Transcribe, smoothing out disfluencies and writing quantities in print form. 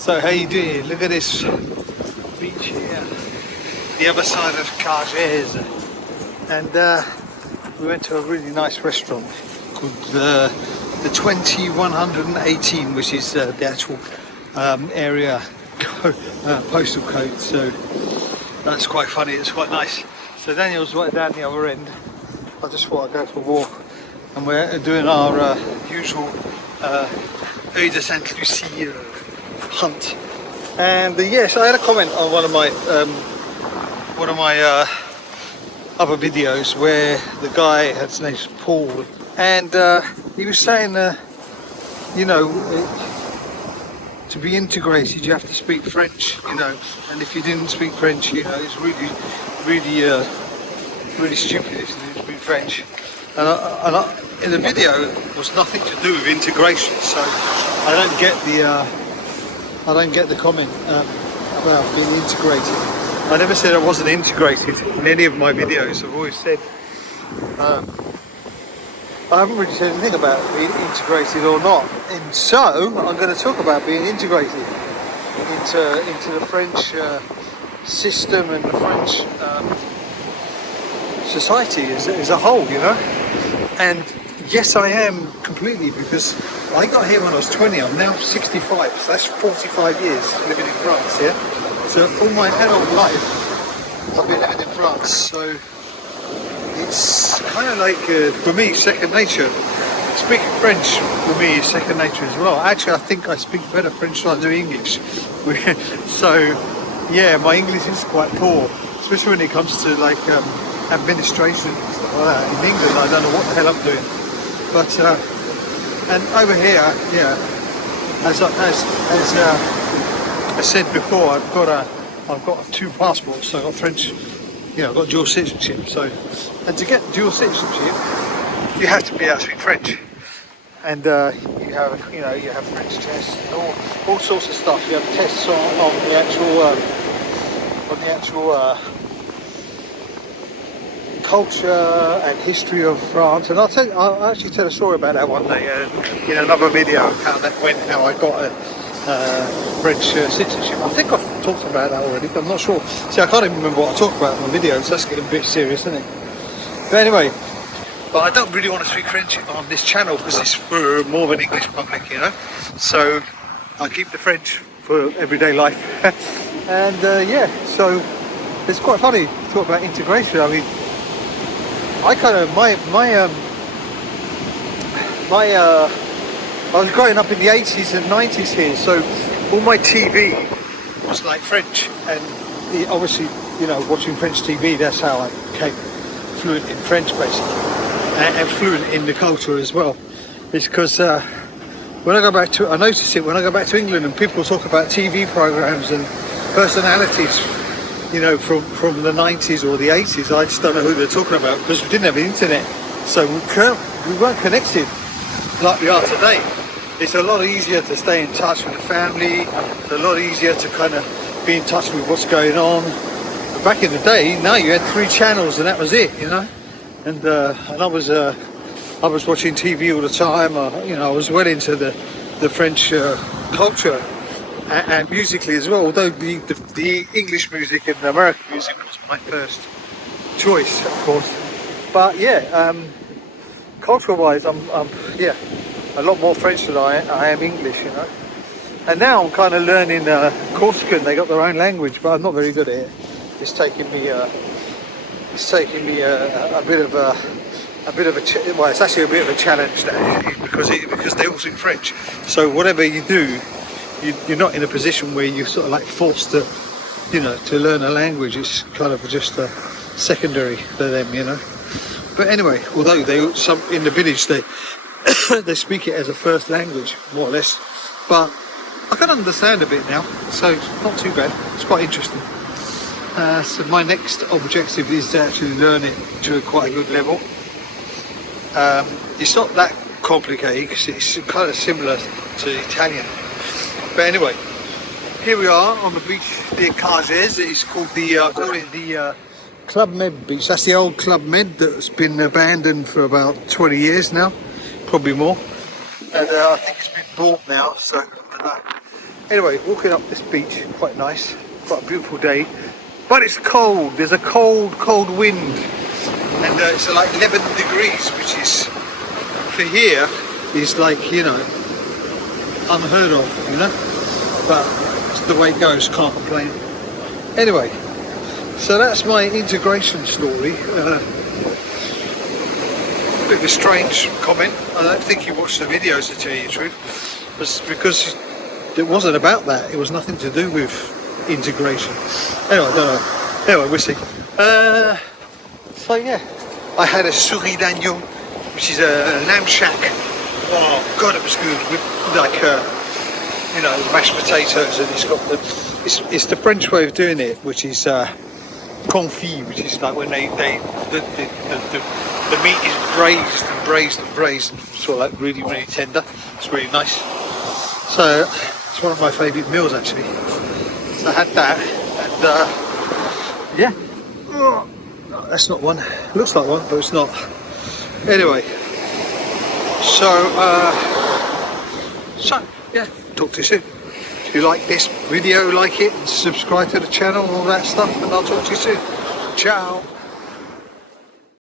So how you doing? Look at this beach here, the other side of Cargés, and we went to a really nice restaurant called the 2118, which is the actual area postal code. So that's quite funny. It's quite nice. So Daniel's right down the other end. I just thought I'd go for a walk, and we're doing our usual Œil de Sainte Lucie hunt. And yes, I had a comment on one of my other videos where the guy, his name's Paul, and he was saying you know, to be integrated you have to speak French, you know, and if you didn't speak French, you know, it's really stupid if you didn't speak French. And in the video it was nothing to do with integration, so I don't get the comment about being integrated. I never said I wasn't integrated in any of my videos. I've always said I haven't really said anything about being integrated or not. And so I'm going to talk about being integrated into the French system and the French society as a whole, you know. And yes, I am completely, because I got here when I was 20. I'm now 65, so that's 45 years living in France, yeah? So all my adult life, I've been living in France, so it's kind of like, for me, second nature. Speaking French, for me, is second nature as well. Actually, I think I speak better French than I do English. So, yeah, my English is quite poor, especially when it comes to, like, administration and stuff like that. In England, I don't know what the hell I'm doing. But and over here, yeah, as I said before, I've got two passports. So I've got French, you know, I've got dual citizenship. So, and to get dual citizenship, you have to be able to speak French. And you have French tests and all sorts of stuff. You have tests on the actual culture and history of France, and I'll actually tell a story about that one day in another video, how that went, how I got a French citizenship. I think I've talked about that already, but I'm not sure. See, I can't even remember what I talked about in my videos. That's getting a bit serious, isn't it? But anyway, but I don't really want to speak French on this channel because it's for more of an English public, you know. So I keep the French for everyday life. And yeah, so it's quite funny to talk about integration. I mean, I kind of I was growing up in the 80s and 90s here, so all my TV was like French, and obviously, you know, watching French TV, that's how I became fluent in French, basically, and fluent in the culture as well. It's because when I go back to, I notice it when I go back to England and people talk about TV programs and personalities, you know, from the 90s or the 80s, I just don't know who they're talking about because we didn't have the internet, so we weren't connected like we are today. It's a lot easier to stay in touch with the family. It's a lot easier to kind of be in touch with what's going on. But back in the day, now you had 3 channels and that was it, you know. And I was watching TV all the time. You know, I was well into the French culture. And musically as well, although the English music and the American music was my first choice, of course. But yeah, culture-wise, I'm yeah, a lot more French than I am English, you know. And now I'm kind of learning Corsican. They got their own language, but I'm not very good at it. It's taking me a bit of a well, it's actually a bit of a challenge now, because they all speak French. So whatever you do, you're not in a position where you're sort of like forced to, you know, to learn a language. It's kind of just secondary for them, you know. But anyway, although some in the village they they speak it as a first language, more or less. But I can understand a bit now, so it's not too bad. It's quite interesting. So my next objective is to actually learn it to quite a good level. It's not that complicated because it's kind of similar to Italian. But anyway, here we are on the beach near Cargés. It's called the Club Med beach. That's the old Club Med that's been abandoned for about 20 years now, probably more. And I think it's been bought now, so I don't know. Anyway, walking up this beach, quite nice, quite a beautiful day, but it's cold. There's a cold wind, and it's like 11 degrees, which is for here is like, you know, unheard of, you know, but it's the way it goes, can't complain. Anyway, so that's my integration story. Bit of a strange comment. I don't think you watched the videos, to tell you the truth. It's because it wasn't about that. It was nothing to do with integration. Anyway, I don't know. Anyway, we'll see. So yeah, I had a souris d'agneau, which is a lamb shack. Oh God, it was good. With like you know, mashed potatoes, and it's got the it's the French way of doing it, which is confit, which is like when the meat is braised, sort of like really tender. It's really nice. So it's one of my favourite meals actually. So I had that, and yeah. Oh, that's not one. It looks like one, but it's not. Anyway, so yeah. Talk to you soon. If you like this video, like it, and subscribe to the channel and all that stuff, and I'll talk to you soon. Ciao.